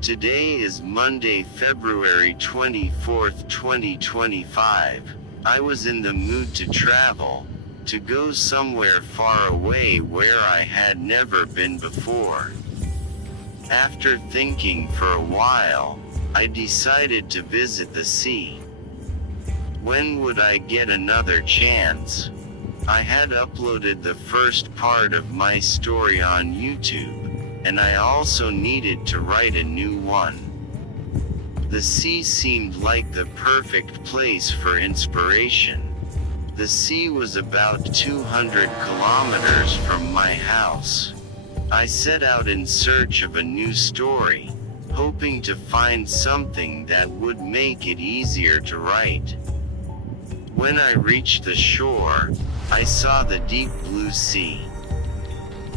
Today is Monday, February 24th, 2025. I was in the mood to travel, to go somewhere far away where I had never been before. After thinking for a while, I decided to visit the sea. When would I get another chance? I had uploaded the first part of my story on YouTube, and I also needed to write a new one. The sea seemed like the perfect place for inspiration. The sea was about 200 kilometers from my house. I set out in search of a new story, hoping to find something that would make it easier to write. When I reached the shore, I saw the deep blue sea.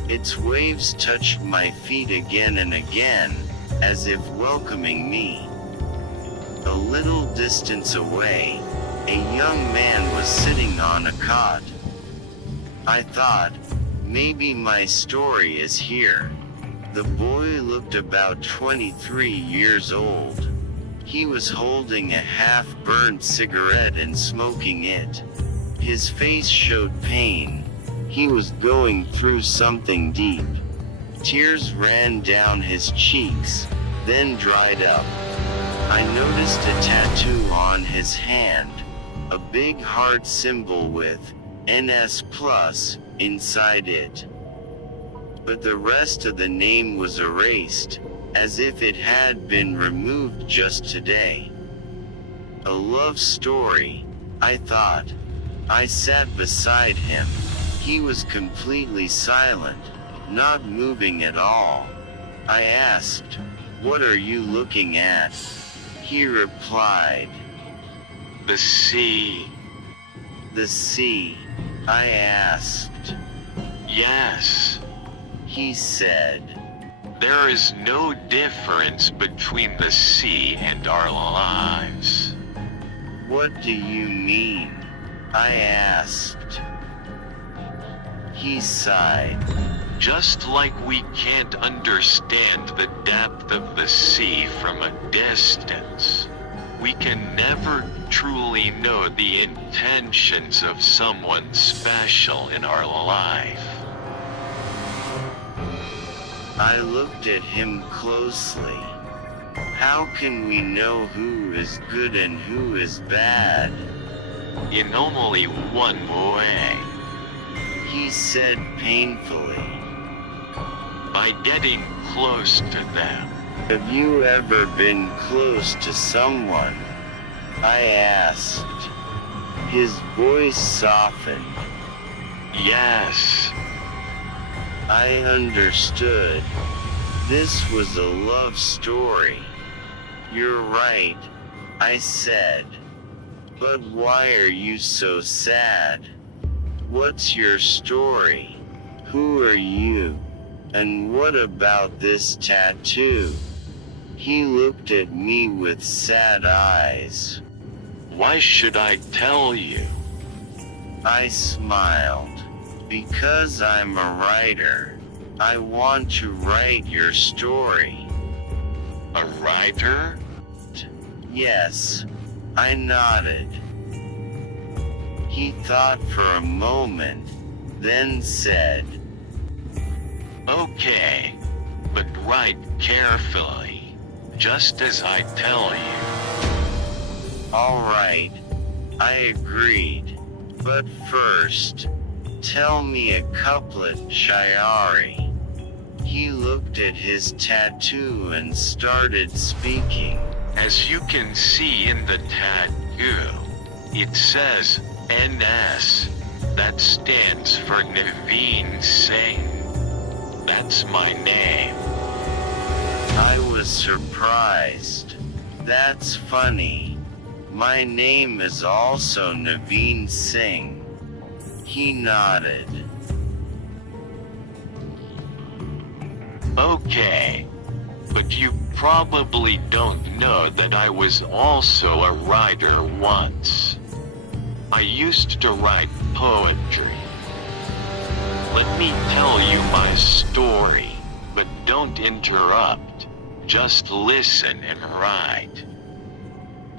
Its waves touched my feet again and again, as if welcoming me. A little distance away, a young man was sitting on a cot. I thought, maybe my story is here. The boy looked about 23 years old. He was holding a half-burned cigarette and smoking it. His face showed pain. He was going through something deep. Tears ran down his cheeks, then dried up. I noticed a tattoo on his hand, a big heart symbol with NS Plus inside it. But the rest of the name was erased, as if it had been removed just today. A love story, I thought. I sat beside him. He was completely silent, not moving at all. I asked, "What are you looking at?" He replied, "The sea." "The sea?" I asked. "Yes," he said. "There is no difference between the sea and our lives." "What do you mean?" I asked. He sighed. "Just like we can't understand the depth of the sea from a distance, we can never truly know the intentions of someone special in our life." I looked at him closely. How can we know who is good and who is bad? "In only one way," he said painfully. "by getting close to them." Have you ever been close to someone? I asked. His voice softened. "Yes." I understood. This was a love story. "You're right," I said. "But why are you so sad? What's your story? Who are you? And what about this tattoo?" He looked at me with sad eyes. "Why should I tell you?" I smiled. "Because I'm a writer. I want to write your story." "A writer?" "Yes." I nodded. He thought for a moment, then said, "Okay, but write carefully, just as I tell you." "All right," I agreed. "But first, tell me a couplet, Shiari." He looked at his tattoo and started speaking. "As you can see in the tattoo, it says NS. That stands for Naveen Singh. That's my name." I was surprised. "That's funny. My name is also Naveen Singh." He nodded. "Okay, but you probably don't know that I was also a writer once. I used to write poetry. Let me tell you my story, but don't interrupt. Just listen and write.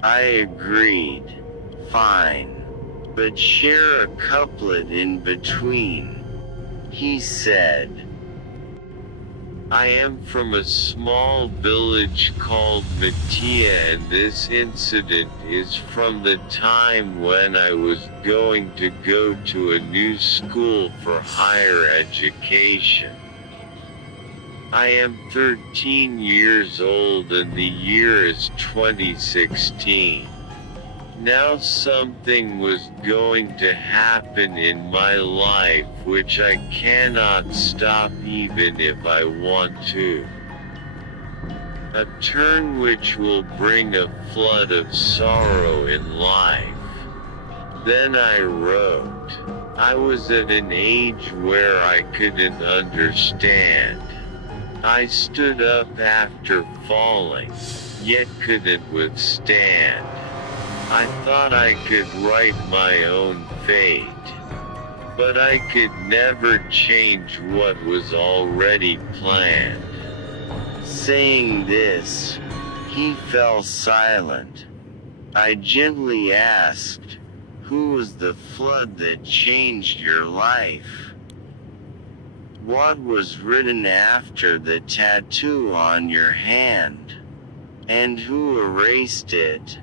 I agreed. Fine. But share a couplet in between. He said, I am from a small village called Mattia, and this incident is from the time when I was going to go to a new school for higher education. I am 13 years old and the year is 2016. Now something was going to happen in my life which I cannot stop even if I want to. A turn which will bring a flood of sorrow in life. Then I wrote. I was at an age where I couldn't understand. I stood up after falling, yet couldn't withstand. I thought I could write my own fate, but I could never change what was already planned. Saying this, he fell silent. I gently asked, who was the flood that changed your life? What was written after the tattoo on your hand? And who erased it?